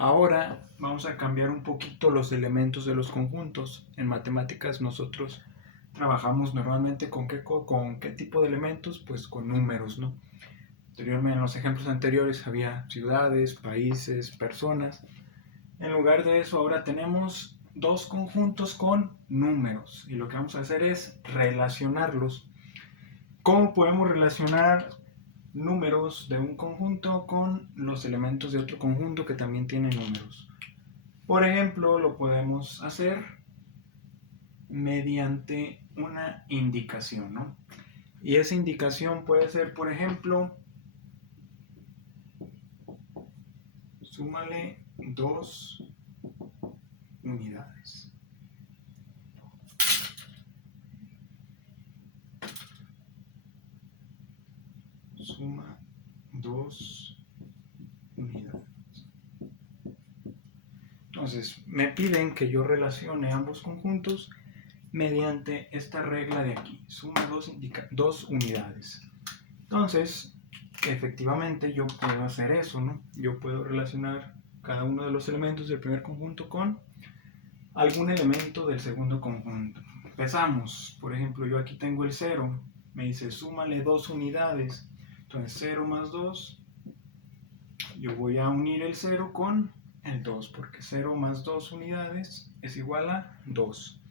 Ahora vamos a cambiar un poquito los elementos de los conjuntos. En matemáticas nosotros trabajamos normalmente con qué tipo de elementos, pues con números, ¿no? Anteriormente, en los ejemplos anteriores había ciudades, países, personas. En lugar de eso, ahora tenemos dos conjuntos con números y lo que vamos a hacer es relacionarlos. ¿Cómo podemos relacionar números de un conjunto con los elementos de otro conjunto que también tiene números? Por ejemplo, lo podemos hacer mediante una indicación, ¿no? Y esa indicación puede ser, por ejemplo, súmale 2 unidades. Suma 2 unidades. Entonces, me piden que yo relacione ambos conjuntos mediante esta regla de aquí. Suma 2 unidades. Entonces, efectivamente yo puedo hacer eso, ¿no? Yo puedo relacionar cada uno de los elementos del primer conjunto con algún elemento del segundo conjunto. Empezamos, por ejemplo, yo aquí tengo el 0, me dice súmale 2 unidades, entonces 0 más 2, yo voy a unir el 0 con el 2, porque 0 más 2 unidades es igual a 2.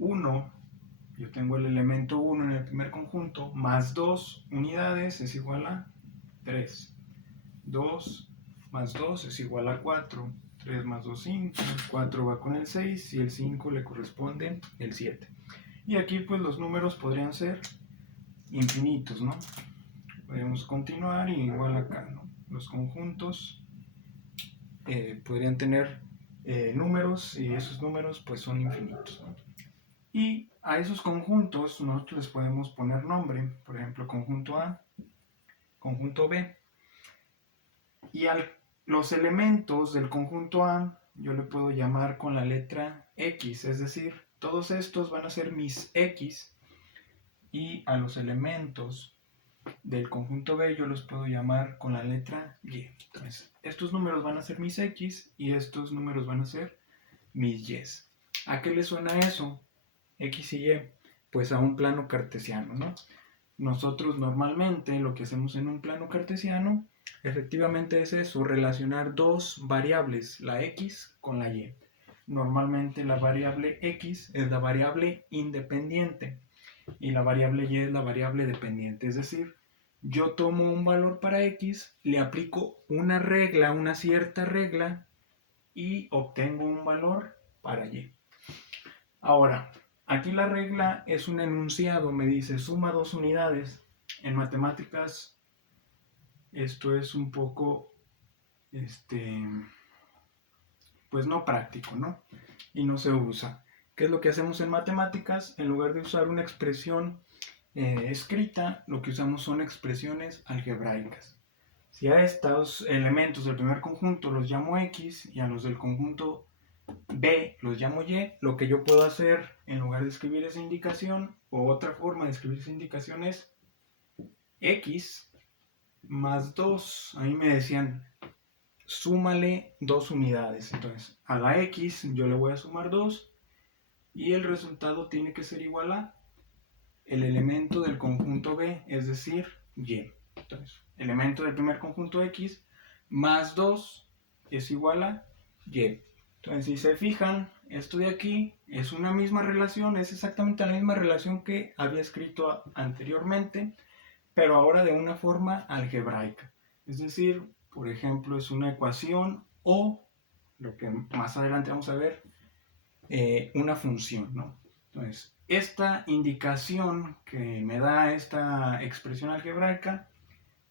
1, yo tengo el elemento 1 en el primer conjunto, más 2 unidades es igual a 3. 2 más 2 es igual a 4. 3 más 2, 5. 4 va con el 6 y el 5 le corresponde el 7. Y aquí pues los números podrían ser infinitos, ¿no? Podemos continuar y igual acá, ¿no? Los conjuntos podrían tener números y esos números pues son infinitos, ¿no? Y a esos conjuntos nosotros les podemos poner nombre, por ejemplo conjunto A, conjunto B. Y a los elementos del conjunto A yo le puedo llamar con la letra X, es decir, todos estos van a ser mis X, y a los elementos del conjunto B yo los puedo llamar con la letra Y. Entonces, estos números van a ser mis X y estos números van a ser mis Y. ¿A qué le suena eso? X y Y, pues a un plano cartesiano, ¿no? Nosotros normalmente lo que hacemos en un plano cartesiano efectivamente es eso, relacionar dos variables, la X con la Y. Normalmente la variable X es la variable independiente y la variable Y es la variable dependiente. Es decir, yo tomo un valor para X, le aplico una regla, una cierta regla y obtengo un valor para Y. Ahora, aquí la regla es un enunciado, me dice suma 2 unidades. En matemáticas esto es un poco, pues no práctico, ¿no? Y no se usa. ¿Qué es lo que hacemos en matemáticas? En lugar de usar una expresión escrita, lo que usamos son expresiones algebraicas. Si a estos elementos del primer conjunto los llamo X y a los del conjunto B los llamo Y, lo que yo puedo hacer en lugar de escribir esa indicación, o otra forma de escribir esa indicación es X más 2. A mí me decían, súmale 2 unidades. Entonces, a la X yo le voy a sumar 2 y el resultado tiene que ser igual a el elemento del conjunto B, es decir, Y. Entonces, elemento del primer conjunto X más 2 es igual a Y. Entonces, si se fijan, esto de aquí es una misma relación, es exactamente la misma relación que había escrito anteriormente, pero ahora de una forma algebraica. Es decir, por ejemplo, es una ecuación o, lo que más adelante vamos a ver, una función, ¿no? Entonces, esta indicación que me da esta expresión algebraica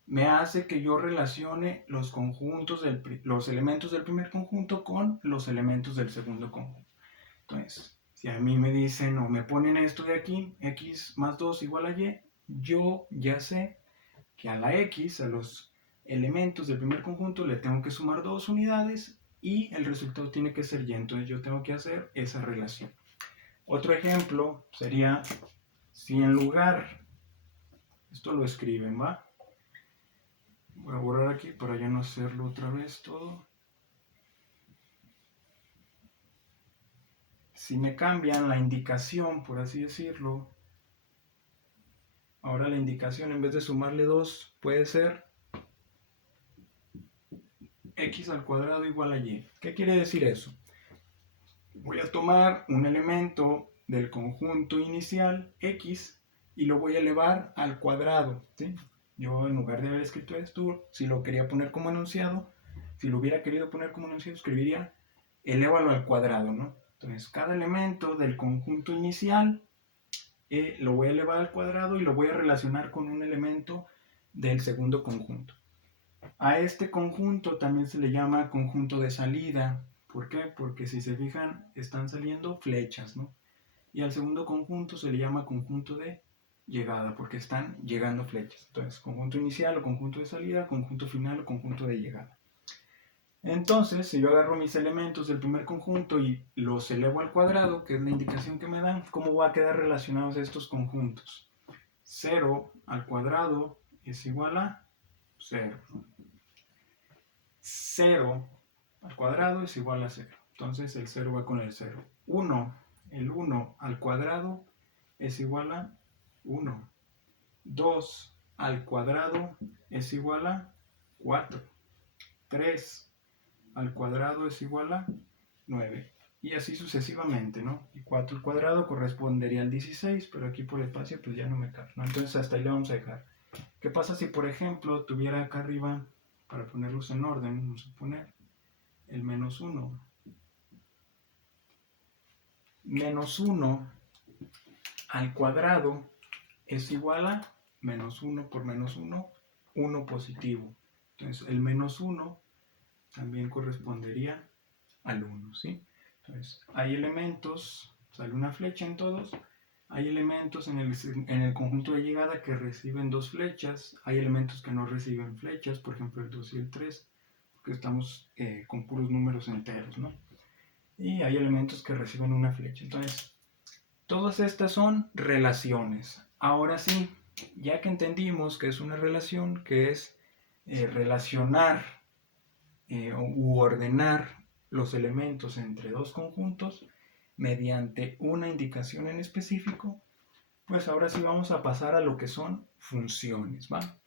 me hace que yo relacione los conjuntos los elementos del primer conjunto con los elementos del segundo conjunto. Entonces, si a mí me dicen o me ponen esto de aquí, x más 2 igual a y, yo ya sé que a la x, a los elementos del primer conjunto, le tengo que sumar 2 unidades y el resultado tiene que ser y. Entonces yo tengo que hacer esa relación. Otro ejemplo sería si en lugar, esto lo escriben, ¿va? Voy a borrar aquí para ya no hacerlo otra vez todo. si me cambian la indicación, por así decirlo, ahora la indicación en vez de sumarle 2 puede ser x al cuadrado igual a y. ¿Qué quiere decir eso? Voy a tomar un elemento del conjunto inicial x y lo voy a elevar al cuadrado, ¿sí? Yo en lugar de haber escrito esto, si lo quería poner como enunciado, si lo hubiera querido poner como enunciado, escribiría elévalo al cuadrado, ¿no? Entonces, cada elemento del conjunto inicial lo voy a elevar al cuadrado y lo voy a relacionar con un elemento del segundo conjunto. A este conjunto también se le llama conjunto de salida. ¿Por qué? Porque si se fijan, están saliendo flechas, ¿no? Y al segundo conjunto se le llama conjunto de llegada, porque están llegando flechas. Entonces, conjunto inicial o conjunto de salida, conjunto final o conjunto de llegada. Entonces, si yo agarro mis elementos del primer conjunto y los elevo al cuadrado, que es la indicación que me dan, ¿cómo va a quedar relacionados estos conjuntos? 0 al cuadrado es igual a 0. 0 al cuadrado es igual a 0. Entonces el 0 va con el 0. 1, el 1 al cuadrado es igual a 1. 2 al cuadrado es igual a 4. 3 al cuadrado es igual a 9. Y así sucesivamente, ¿no? Y 4 al cuadrado correspondería al 16, pero aquí por espacio pues ya no me cabe, ¿no? Entonces hasta ahí le vamos a dejar. ¿Qué pasa si, por ejemplo, tuviera acá arriba, para ponerlos en orden, vamos a poner el menos 1? Menos 1 al cuadrado es igual a menos 1 por menos 1, 1 positivo. Entonces el menos 1 también correspondería al 1, ¿sí? Entonces hay elementos, sale una flecha en todos, hay elementos en el conjunto de llegada que reciben 2 flechas, hay elementos que no reciben flechas, por ejemplo el 2 y el 3, porque estamos con puros números enteros, ¿no? Y hay elementos que reciben una flecha. Entonces, todas estas son relaciones. Ahora sí, ya que entendimos que es una relación, que es relacionar u ordenar los elementos entre dos conjuntos mediante una indicación en específico, pues ahora sí vamos a pasar a lo que son funciones, ¿va?